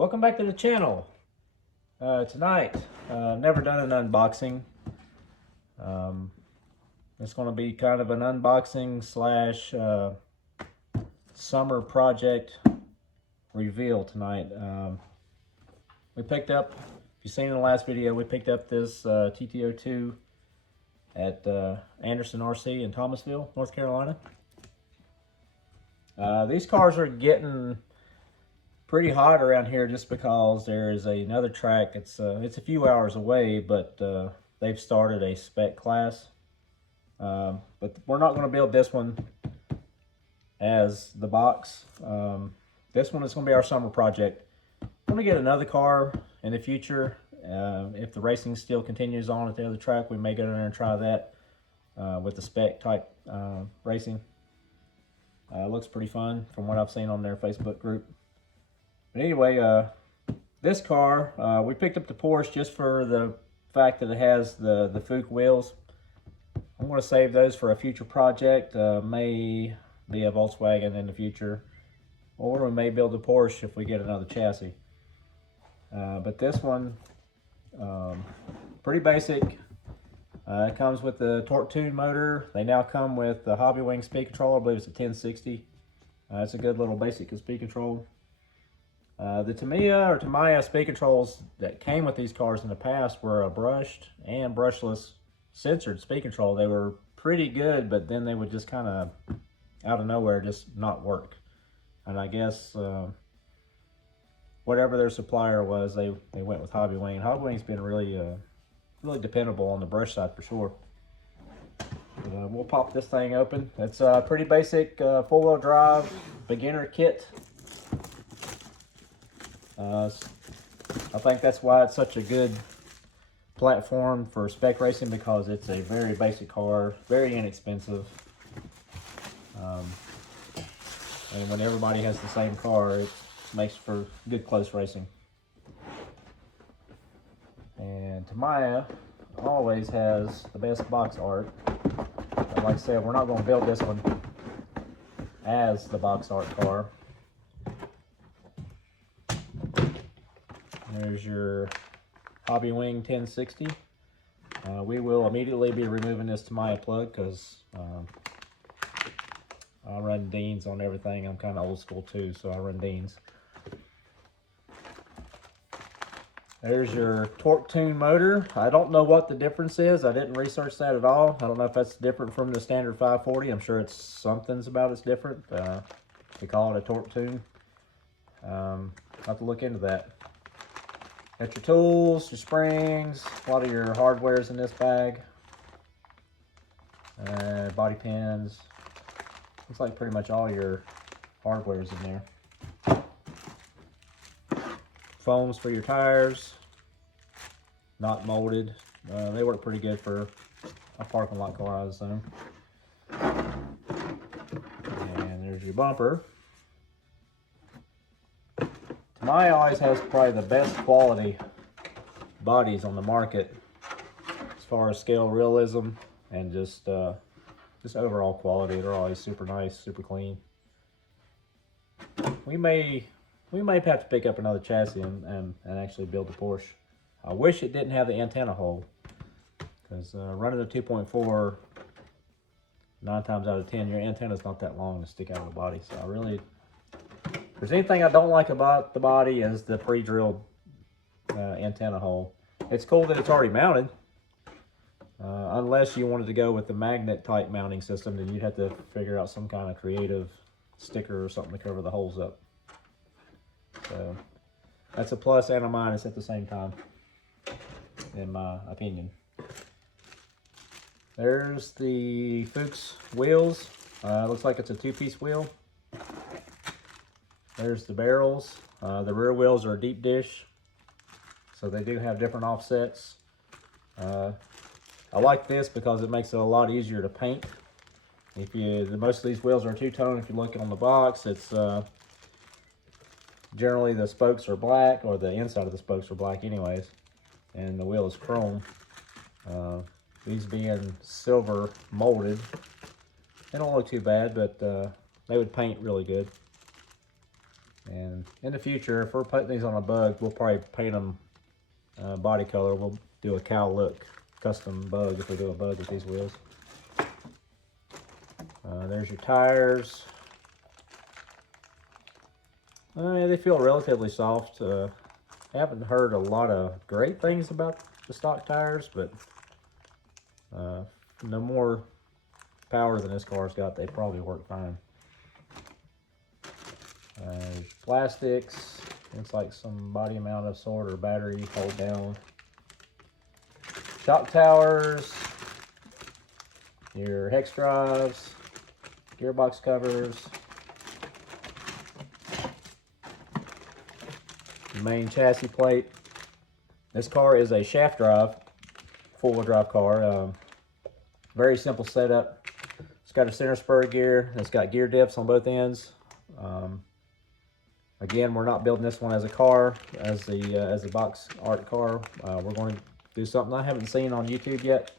Welcome back to the channel. Tonight, never done an unboxing. It's going to be kind of an unboxing slash summer project reveal tonight. We picked up, if you've seen in the last video, we picked up this TT02 at Anderson RC in Thomasville, North Carolina. These cars are getting pretty hot around here just because there is another track. It's a few hours away, but they've started a spec class. But we're not going to build this one as the box. This one is going to be our summer project. I'm going to get another car in the future. If the racing still continues on at the other track, we may go down there and try that with the spec type racing. It looks pretty fun from what I've seen on their Facebook group. But anyway, this car, we picked up the Porsche just for the fact that it has the Fuchs wheels. I'm going to save those for a future project. May be a Volkswagen in the future, or we may build a Porsche if we get another chassis. But this one, pretty basic. It comes with the torque tune motor. They now come with the Hobbywing speed control. I believe it's a 1060. It's a good little basic speed control. The Tamiya speed controls that came with these cars in the past were a brushed and brushless censored speed control. They were pretty good, but then they would just kind of out of nowhere just not work. And I guess whatever their supplier was, they went with Hobbywing. Hobbywing's been really dependable on the brush side for sure. But, we'll pop this thing open. It's a pretty basic four-wheel drive beginner kit. I think that's why it's such a good platform for spec racing, because it's a very basic car, very inexpensive. And when everybody has the same car, it makes for good close racing. And Tamiya always has the best box art. But like I said, we're not going to build this one as the box art car. There's your Hobbywing 1060. We will immediately be removing this Tamiya plug because I run Deans on everything. I'm kind of old school too, so I run Deans. There's your torque tune motor. I don't know what the difference is. I didn't research that at all. I don't know if that's different from the standard 540. I'm sure it's something's about it's different. They call it a torque tune. I'll have to look into that. Got your tools, your springs, a lot of your hardware's in this bag. Body pins. Looks like pretty much all your hardware's in there. Foams for your tires, not molded. They work pretty good for a parking lot car, I assume. And there's your bumper. Tamiya always has probably the best quality bodies on the market as far as scale realism and just overall quality. They're always super nice, super clean. We may have to pick up another chassis and actually build a Porsche. I wish it didn't have the antenna hole, because running a 2.4, 9 times out of 10, your antenna's not that long to stick out of the body. So I really, if there's anything I don't like about the body, is the pre-drilled antenna hole. It's cool that it's already mounted. Unless you wanted to go with the magnet type mounting system, then you'd have to figure out some kind of creative sticker or something to cover the holes up. So that's a plus and a minus at the same time, in my opinion. There's the Fuchs wheels. Looks like it's a two-piece wheel. There's the barrels. The rear wheels are deep dish, so they do have different offsets. I like this because it makes it a lot easier to paint. Most of these wheels are two-tone. If you look on the box, it's generally the spokes are black, or the inside of the spokes are black anyways, and the wheel is chrome. These being silver molded, they don't look too bad, but they would paint really good. And in the future, if we're putting these on a bug, we'll probably paint them body color. We'll do a cow look custom bug if we do a bug with these wheels. There's your tires. They feel relatively soft. I haven't heard a lot of great things about the stock tires, but no more power than this car's got, they probably work fine. Plastics. It's like some body mount of sort or battery hold down. Shock towers. Your hex drives. Gearbox covers. The main chassis plate. This car is a shaft drive, four-wheel drive car. Very simple setup. It's got a center spur gear. It's got gear diffs on both ends. Again, we're not building this one as a car, as the box art car. We're going to do something I haven't seen on YouTube yet.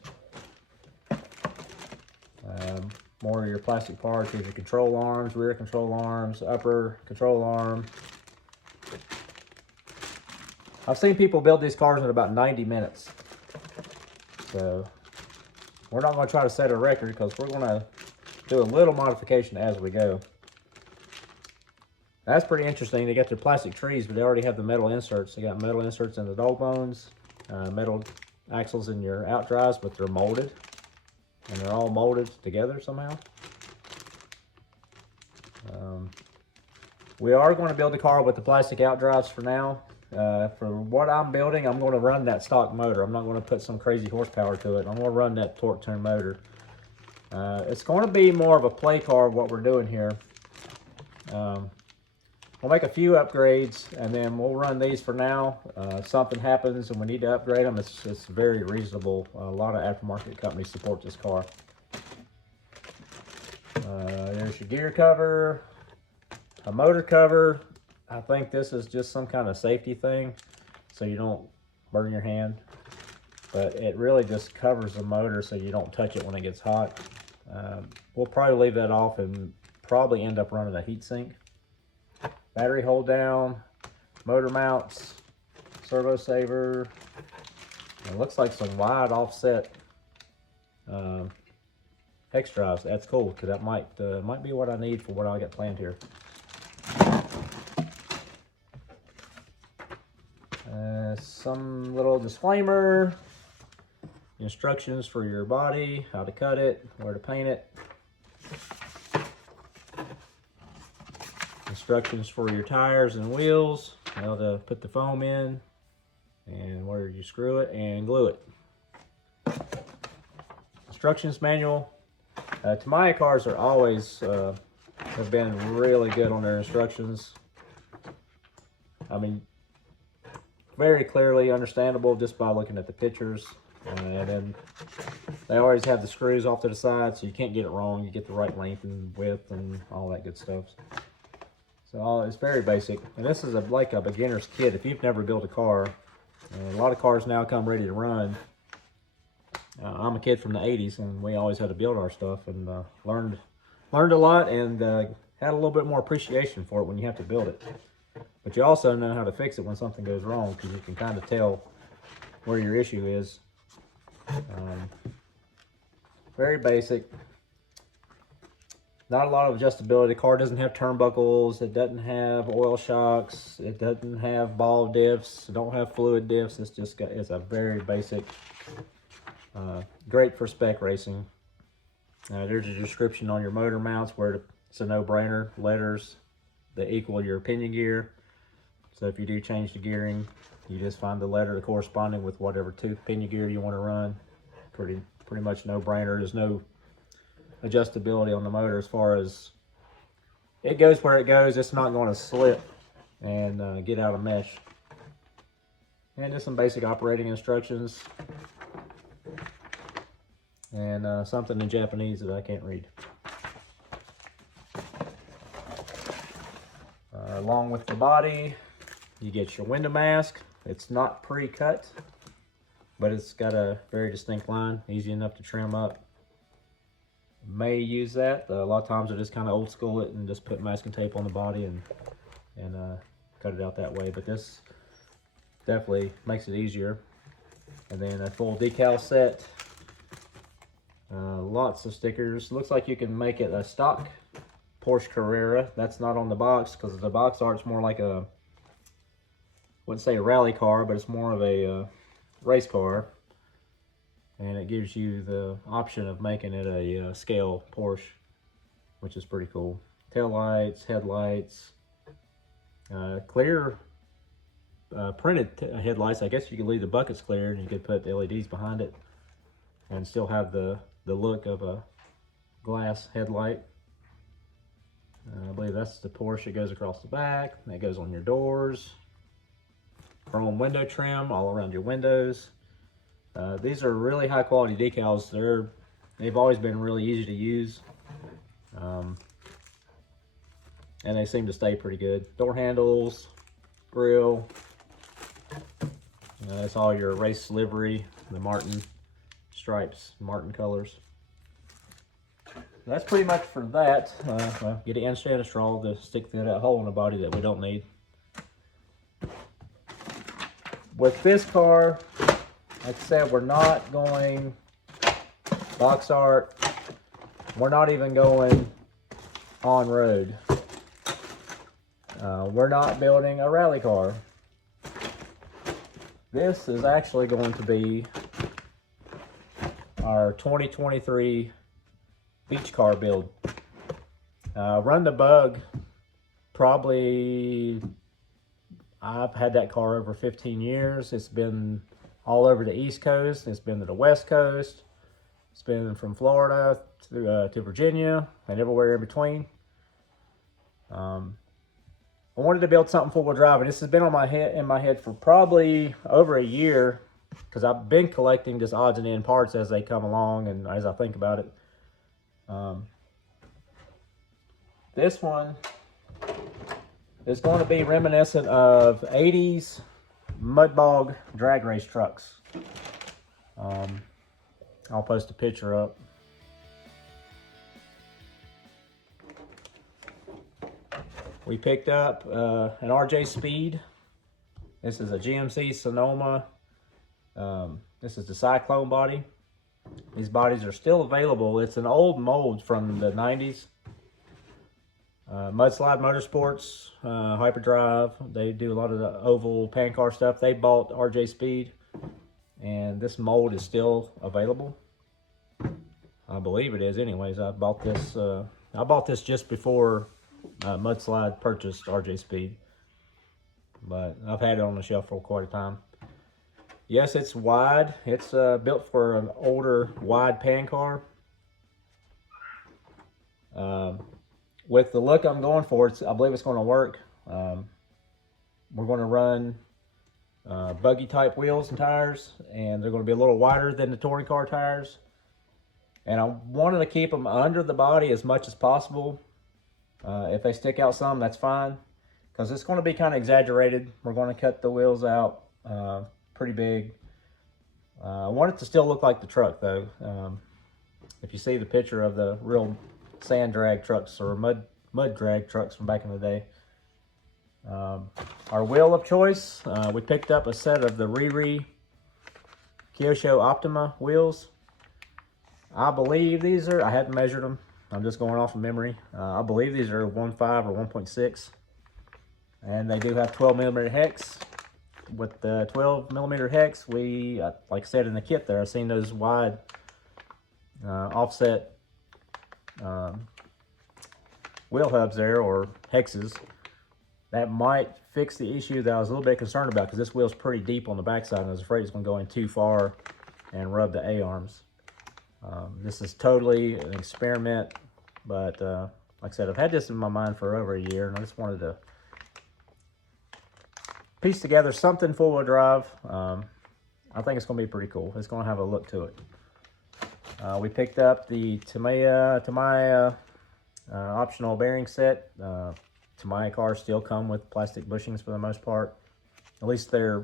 More of your plastic parts. Here's your control arms, rear control arms, upper control arm. I've seen people build these cars in about 90 minutes. So we're not going to try to set a record because we're going to do a little modification as we go. That's pretty interesting. They got their plastic trees, but they already have the metal inserts. They got metal inserts in the dog bones, metal axles in your out drives, but they're molded. And they're all molded together somehow. We are going to build the car with the plastic out drives for now. For what I'm building, I'm going to run that stock motor. I'm not going to put some crazy horsepower to it. I'm going to run that torque tune motor. It's going to be more of a play car of what we're doing here. We'll make a few upgrades and then we'll run these for now. If something happens and we need to upgrade them, it's very reasonable. A lot of aftermarket companies support this car. There's your gear cover, a motor cover. I think this is just some kind of safety thing so you don't burn your hand. But it really just covers the motor so you don't touch it when it gets hot. We'll probably leave that off and probably end up running a heatsink. Battery hold down, motor mounts, servo saver. It looks like some wide offset hex drives. That's cool because that might be what I need for what I got planned here. Some little disclaimer, instructions for your body, how to cut it, where to paint it. Instructions for your tires and wheels, how to put the foam in, and where you screw it and glue it. Instructions manual. Tamiya cars are always have been really good on their instructions. I mean, very clearly understandable just by looking at the pictures. And then they always have the screws off to the side, so you can't get it wrong. You get the right length and width and all that good stuff. So it's very basic. And this is like a beginner's kit. If you've never built a car, a lot of cars now come ready to run. I'm a kid from the 80s, and we always had to build our stuff, and learned a lot, and had a little bit more appreciation for it when you have to build it. But you also know how to fix it when something goes wrong, because you can kind of tell where your issue is. Very basic. Not a lot of adjustability. The car doesn't have turnbuckles. It doesn't have oil shocks. It doesn't have ball diffs. It don't have fluid diffs. It's a very basic, great for spec racing. There's a description on your motor mounts where it's a no-brainer. Letters that equal your pinion gear. So if you do change the gearing, you just find the letter corresponding with whatever tooth pinion gear you want to run. Pretty much no-brainer. There's no adjustability on the motor as far as it goes where it goes. It's not going to slip and get out of mesh. And just some basic operating instructions. And something in Japanese that I can't read. Along with the body, you get your window mask. It's not pre-cut, but it's got a very distinct line, easy enough to trim up. May use that. A lot of times I just kind of old school it and just put masking tape on the body and and cut it out that way. But this definitely makes it easier. And then a full decal set. Lots of stickers. Looks like you can make it a stock Porsche Carrera. That's not on the box because the box art's more like a, wouldn't say a rally car, but it's more of a race car. And it gives you the option of making it a scale Porsche, which is pretty cool. Tail lights, headlights, clear printed headlights. I guess you could leave the buckets clear and you could put the LEDs behind it and still have the look of a glass headlight. I believe that's the Porsche that goes across the back. That goes on your doors. Chrome window trim all around your windows. These are really high quality decals. They've always been really easy to use. And they seem to stay pretty good. Door handles, grill. That's all your race livery, the Martin stripes, Martin colors. That's pretty much for that. Well, get an inch and a straw to stick through that hole in the body that we don't need. With this car, like I said, we're not going box art. We're not even going on road. We're not building a rally car. This is actually going to be our 2023 beach car build. Run the Bug, probably, I've had that car over 15 years. It's been all over the East Coast. It's been to the West Coast. It's been from Florida to Virginia and everywhere in between. I wanted to build something four-wheel drive, and this has been in my head for probably over a year, because I've been collecting just odds and end parts as they come along and as I think about it. This one is going to be reminiscent of 80s mud bog drag race trucks. I'll post a picture up. We picked up an RJ Speed. This is a GMC Sonoma. This is the Cyclone body. These bodies are still available. It's an old mold from the 90s. Mudslide Motorsports, Hyperdrive. They do a lot of the oval pan car stuff. They bought RJ Speed, and this mold is still available. I believe it is. Anyways, I bought this just before Mudslide purchased RJ Speed, but I've had it on the shelf for quite a time. Yes, it's wide. It's built for an older wide pan car. With the look I'm going for, I believe it's going to work. We're going to run buggy type wheels and tires, and they're going to be a little wider than the touring car tires. And I wanted to keep them under the body as much as possible. If they stick out some, that's fine, because it's going to be kind of exaggerated. We're going to cut the wheels out pretty big. I want it to still look like the truck, though. If you see the picture of the real sand drag trucks or mud drag trucks from back in the day. Our wheel of choice, we picked up a set of the Riri Kyosho Optima wheels. I believe these are, I haven't measured them. I'm just going off of memory. I believe these are 1.5 or 1.6. And they do have 12mm hex. With the 12mm hex, we, like I said in the kit there, I've seen those wide offset wheel hubs there, or hexes. That might fix the issue that I was a little bit concerned about, because this wheel's pretty deep on the backside, and I was afraid it's going to go in too far and rub the A-arms. This is totally an experiment, but like I said, I've had this in my mind for over a year, and I just wanted to piece together something four-wheel drive. I think it's going to be pretty cool. It's going to have a look to it. We picked up the Tamiya optional bearing set. Tamiya cars still come with plastic bushings for the most part. At least they're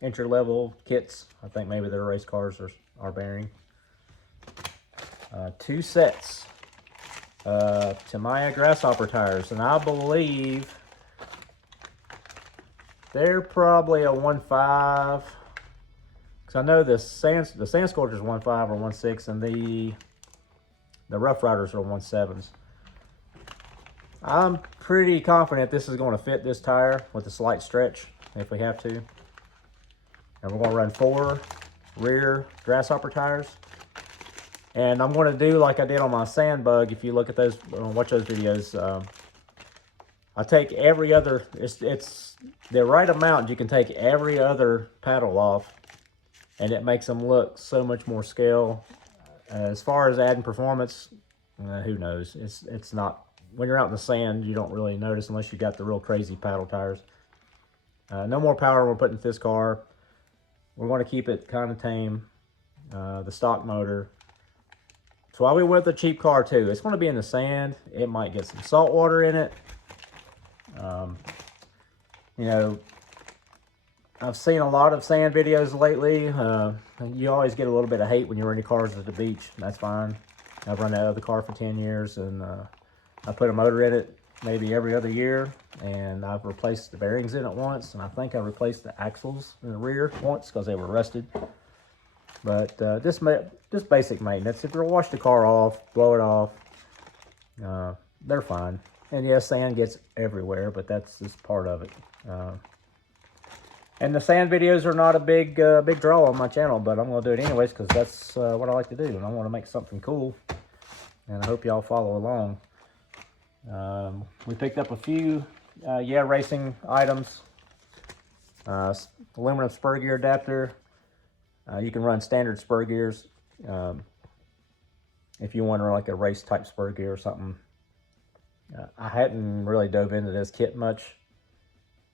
entry-level kits. I think maybe their race cars are bearing. 2 sets of Tamiya Grasshopper tires, and I believe They're probably a 1.5. Because I know the Sand Scorcher is 1.5 or 1.6, and the Rough Riders are 1.7s. I'm pretty confident this is going to fit this tire with a slight stretch if we have to. And we're going to run 4 rear grasshopper tires. And I'm going to do like I did on my Sand Bug. If you look at those, watch those videos, I take every other, it's the right amount. You can take every other paddle off, and it makes them look so much more scale. As far as adding performance, who knows? It's not, when you're out in the sand, you don't really notice unless you got the real crazy paddle tires. No more power we're putting into this car. We're going to keep it kind of tame. The stock motor. So while we went with a cheap car too, it's going to be in the sand. It might get some salt water in it. You know, I've seen a lot of sand videos lately. You always get a little bit of hate when you're in your cars at the beach. That's fine. I've run that other car for 10 years, and I put a motor in it maybe every other year, and I've replaced the bearings in it once, and I think I replaced the axles in the rear once because they were rusted. But just basic maintenance. If you wash the car off, blow it off, they're fine. And yes, sand gets everywhere, but that's just part of it. And the sand videos are not a big draw on my channel, but I'm going to do it anyways because that's what I like to do, and I want to make something cool. And I hope y'all follow along. We picked up a few Yeah Racing items. Aluminum spur gear adapter. You can run standard spur gears if you want to run like a race type spur gear or something. I hadn't really dove into this kit much,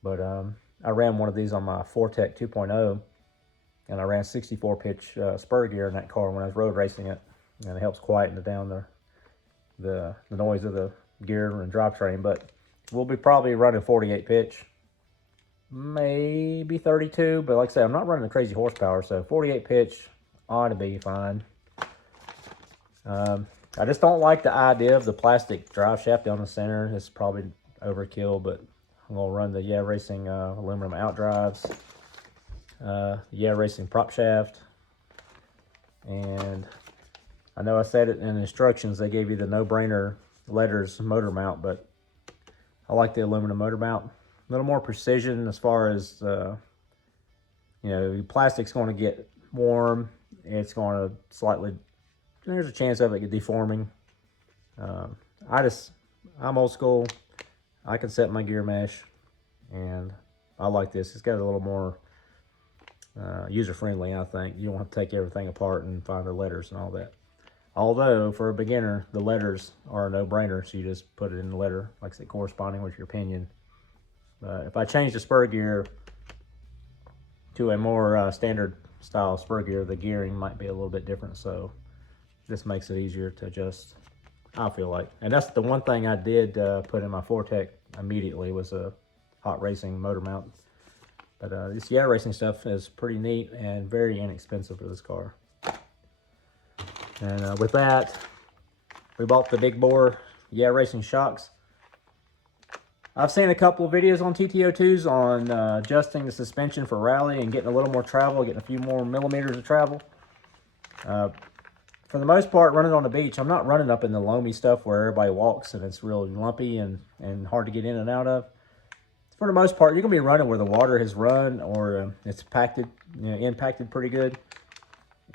but I ran one of these on my Fortec 2.0, and I ran 64 pitch spur gear in that car when I was road racing it, and it helps quieten down the noise of the gear and drivetrain. But we'll be probably running 48 pitch, maybe 32, but like I said, I'm not running the crazy horsepower, so 48 pitch ought to be fine. I just don't like the idea of the plastic drive shaft down the center. It's probably overkill, but I'm going to run the Yeah Racing aluminum outdrives, Yeah Racing prop shaft, and I know I said it in the instructions, they gave you the no-brainer letters motor mount, but I like the aluminum motor mount. A little more precision as far as, you know, plastic's going to get warm. It's going to slightly, there's a chance of it deforming. I'm old school. I can set my gear mesh, and I like this. It's got a little more user-friendly, I think. You don't have to take everything apart and find the letters and all that. Although, for a beginner, the letters are a no-brainer, so you just put it in the letter, like I said, corresponding with your pinion. If I change the spur gear to a more standard style spur gear, the gearing might be a little bit different, so this makes it easier to adjust, I feel like. And that's the one thing I did put in my Fortec immediately was a hot racing motor mount. But this Yeah Racing stuff is pretty neat and very inexpensive for this car. And with that, we bought the big bore Yeah Racing shocks. I've seen a couple of videos on TT02s on adjusting the suspension for rally and getting a little more travel, getting a few more millimeters of travel. For the most part, running on the beach, I'm not running up in the loamy stuff where everybody walks and it's really lumpy and hard to get in and out of. For the most part, you're going to be running where the water has run or it's impacted pretty good.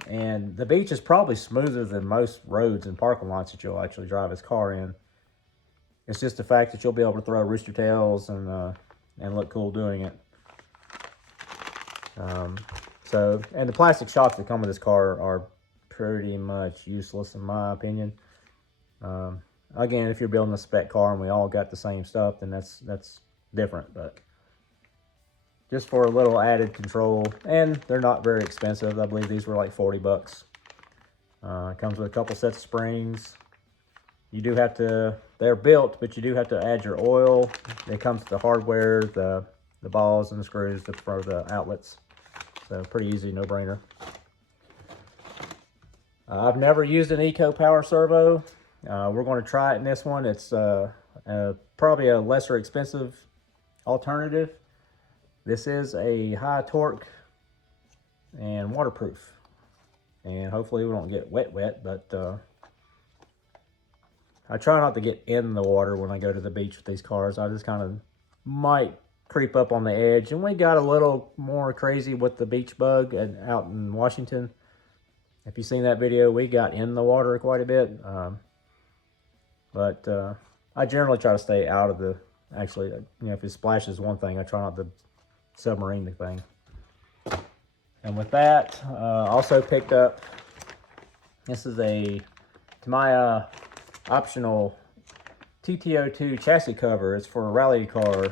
And the beach is probably smoother than most roads and parking lots that you'll actually drive this car in. It's just the fact that you'll be able to throw rooster tails and look cool doing it. And the plastic shocks that come with this car are pretty much useless in my opinion. Again, if you're building a spec car and we all got the same stuff, then that's different. But just for a little added control, and they're not very expensive. I believe these were like 40 bucks. It comes with a couple sets of springs. You do have to, they're built, but you do have to add your oil. It comes with the hardware, the balls and the screws for the outlets. So pretty easy, no brainer. I've never used an Eco Power Servo. We're going to try it in this one. It's probably a lesser expensive alternative. This is a high torque and waterproof. And hopefully we don't get wet, but I try not to get in the water when I go to the beach with these cars. I just kind of might creep up on the edge. And we got a little more crazy with the beach bug out in Washington. If you've seen that video, we got in the water quite a bit. But I generally try to stay out of the, actually, if it splashes one thing, I try not to submarine the thing. And with that, also picked up, this is a Tamiya optional TT02 chassis cover. It's for a rally car.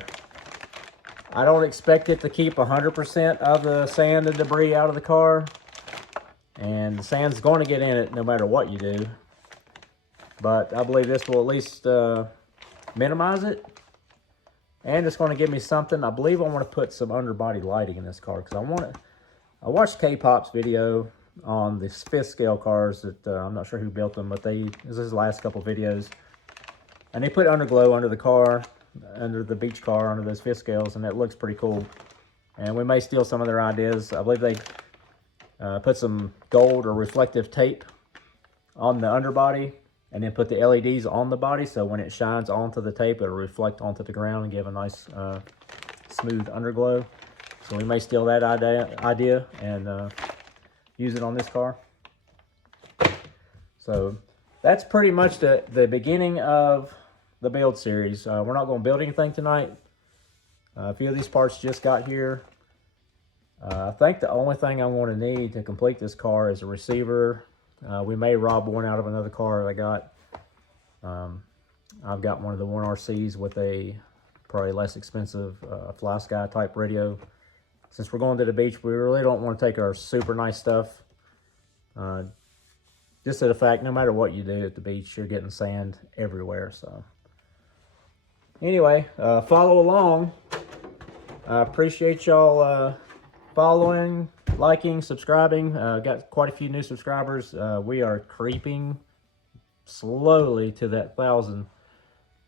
I don't expect it to keep 100% of the sand and debris out of the car. And the sand's going to get in it no matter what you do. But I believe this will at least minimize it. And it's going to give me something. I believe I want to put some underbody lighting in this car, because I watched K-Pop's video on the 5th scale cars that I'm not sure who built them, but this is his last couple videos. And they put underglow under the car, under the beach car, under those 5th scales, and it looks pretty cool. And we may steal some of their ideas. I believe they put some gold or reflective tape on the underbody, and then put the LEDs on the body, so when it shines onto the tape, it'll reflect onto the ground and give a nice smooth underglow. So we may steal that idea and use it on this car. So that's pretty much the beginning of the build series. We're not going to build anything tonight. A few of these parts just got here. I think the only thing I'm going to need to complete this car is a receiver. We may rob one out of another car that I got. I've got one of the 1RCs with a probably less expensive Fly Sky type radio. Since we're going to the beach, we really don't want to take our super nice stuff. Just to the fact, no matter what you do at the beach, you're getting sand everywhere. So anyway, follow along. I appreciate y'all following, liking, subscribing. Got quite a few new subscribers. We are creeping slowly to that 1,000.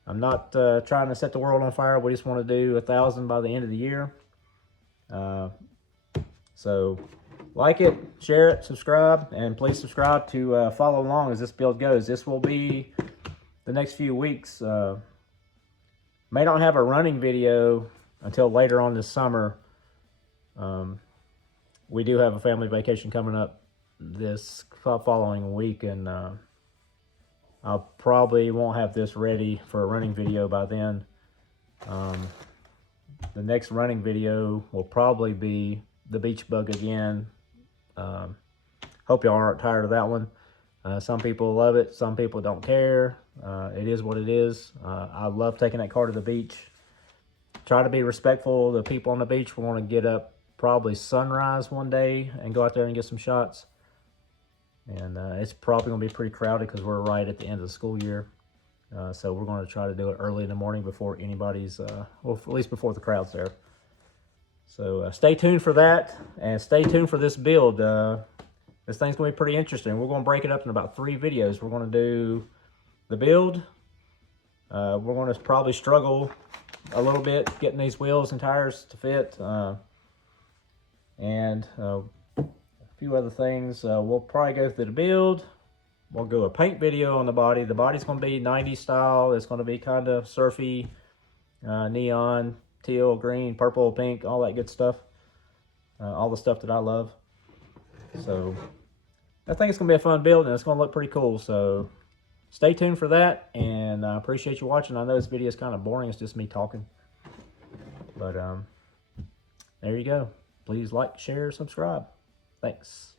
I'm not trying to set the world on fire. We just want to do 1,000 by the end of the year. So like it, share it, subscribe, and please subscribe to follow along as this build goes. This will be the next few weeks. May not have a running video until later on this summer. We do have a family vacation coming up this following week, and I probably won't have this ready for a running video by then. The next running video will probably be the beach bug again. Hope y'all aren't tired of that one. Some people love it, some people don't care. It is what it is. I love taking that car to the beach. Try to be respectful of the people on the beach. We want to get up probably sunrise one day and go out there and get some shots. And it's probably going to be pretty crowded because we're right at the end of the school year. So we're going to try to do it early in the morning before anybody's, well, at least before the crowd's there. So stay tuned for that, and stay tuned for this build. This thing's going to be pretty interesting. We're going to break it up in about 3 videos. We're going to do the build. We're going to probably struggle a little bit getting these wheels and tires to fit. And a few other things. We'll probably go through the build. We'll do a paint video on the body. The body's going to be 90s style. It's going to be kind of surfy, neon, teal, green, purple, pink, all that good stuff. All the stuff that I love. So I think it's going to be a fun build, and it's going to look pretty cool. So stay tuned for that, and I appreciate you watching. I know this video is kind of boring. It's just me talking. But there you go. Please like, share, subscribe. Thanks.